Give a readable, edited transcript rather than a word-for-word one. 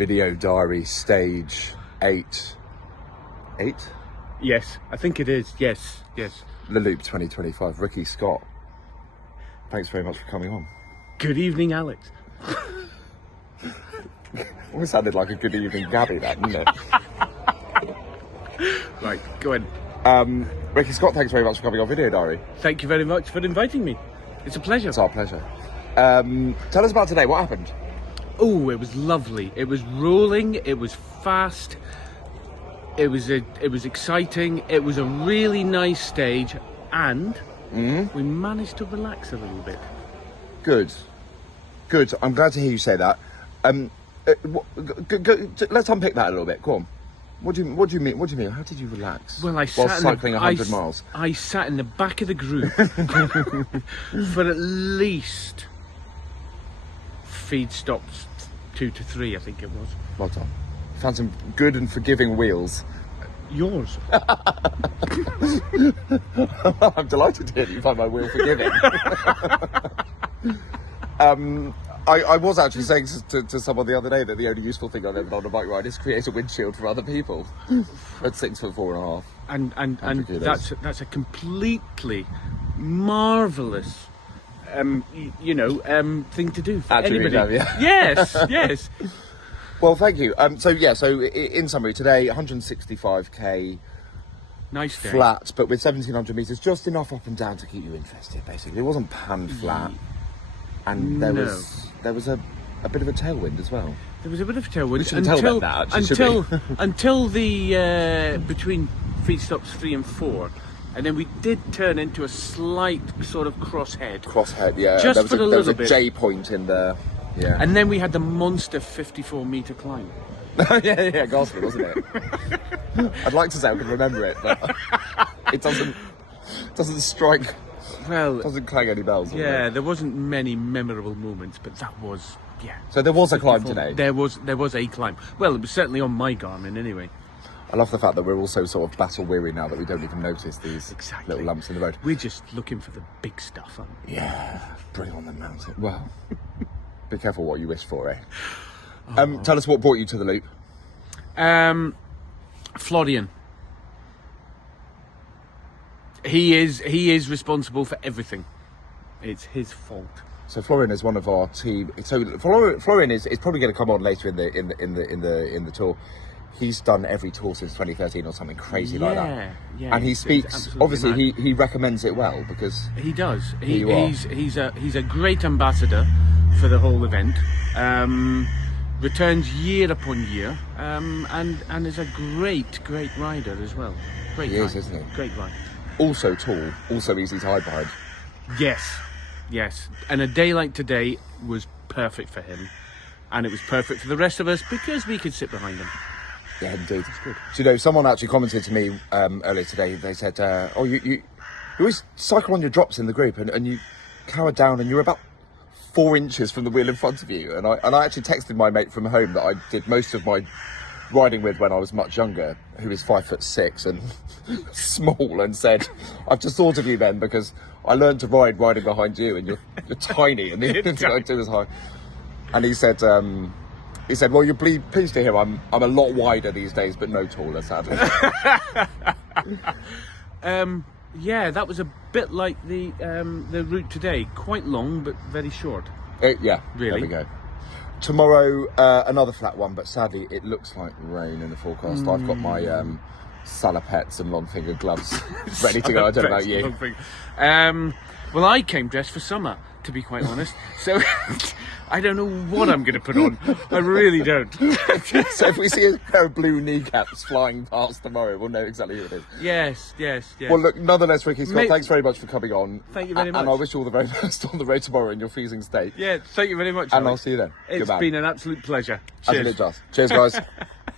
Video Diary Stage 8. 8? Yes, I think it is. Yes. The Loop 2025. Ricky Scott, thanks very much for coming on. Good evening, Alex. Almost sounded like a good evening Gabby, that, didn't it? Right, go ahead. Ricky Scott, thanks very much for coming on Video Diary. Thank you very much for inviting me. It's a pleasure. It's our pleasure. Tell us about today. What happened? Oh, it was lovely. It was rolling. It was fast. It was exciting. It was a really nice stage, and we managed to relax a little bit. Good. I'm glad to hear you say that. Let's unpick that a little bit. Go on. What do you mean? How did you relax? Well, while cycling 100 miles. I sat in the back of the group for at least feed stops 2 to 3, I think it was. Well done. Found some good and forgiving wheels. Yours. I'm delighted to hear that you find my wheel forgiving. I was actually saying to someone the other day that the only useful thing I've ever done on a bike ride is create a windshield for other people at 6'4.5". And that's a completely marvellous thing to do for Absolutely, anybody. yeah. Yes. Well, thank you. So in summary, today 165k. Nice day. Flat, but with 1,700 metres, just enough up and down to keep you interested, basically. It wasn't pan flat. And there was a bit of a tailwind as well. There was a bit of a tailwind. We shouldn't tell about that, actually, until the between feed stops 3 and 4, and then we did turn into a slight sort of crosshead. Yeah. Just for a little bit. There was a J point in there. Yeah. And then we had the monster 54-metre climb. yeah, Gosford, wasn't it? I'd like to say I can remember it, but it doesn't strike. Well, doesn't clang any bells. Yeah, there wasn't many memorable moments, but that was, yeah. So there was a climb today. There was a climb. Well, it was certainly on my Garmin anyway. I love the fact that we're also sort of battle weary now, that we don't even notice these little lumps in the road. We're just looking for the big stuff, aren't we? Yeah, bring on the mountain. Well, be careful what you wish for, eh? Tell us what brought you to the Loop. Florian. He is responsible for everything. It's his fault. So Florian is one of our team. So Florian is probably going to come on later in the tour. He's done every tour since 2013 or something crazy like that. Yeah. And he speaks. Obviously, he recommends it well because he does. He's a great ambassador for the whole event. Returns year upon year, and is a great rider as well. Great rider. Isn't he? Great rider. Also tall, also easy to hide behind. Yes. And a day like today was perfect for him, and it was perfect for the rest of us because we could sit behind him. Yeah, indeed. That's good. So, you know, someone actually commented to me earlier today. They said, you always cycle on your drops in the group, and you cower down, and you're about 4 inches from the wheel in front of you. And I actually texted my mate from home that I did most of my riding with when I was much younger, who is 5'6" and small, and said, I've just thought of you then because I learned to ride riding behind you, and you're tiny, and the thing I do is high. And he said, well, you're pleased to hear I'm a lot wider these days, but no taller, sadly. Yeah, that was a bit like the route today. Quite long, but very short. Yeah, really. There we go. Tomorrow, another flat one, but sadly it looks like rain in the forecast. I've got my salopettes and long-fingered gloves ready to go. I don't know about you. Well, I came dressed for summer, to be quite honest. So I don't know what I'm going to put on. I really don't. So if we see a pair of blue kneecaps flying past tomorrow, we'll know exactly who it is. Yes. Well, look, nonetheless, Ricky Scott, thanks very much for coming on. Thank you very much. And I wish you all the very best on the road tomorrow in your freezing state. Yeah, thank you very much. And Alex. I'll see you then. It's been an absolute pleasure. Cheers. As it does. Cheers, guys.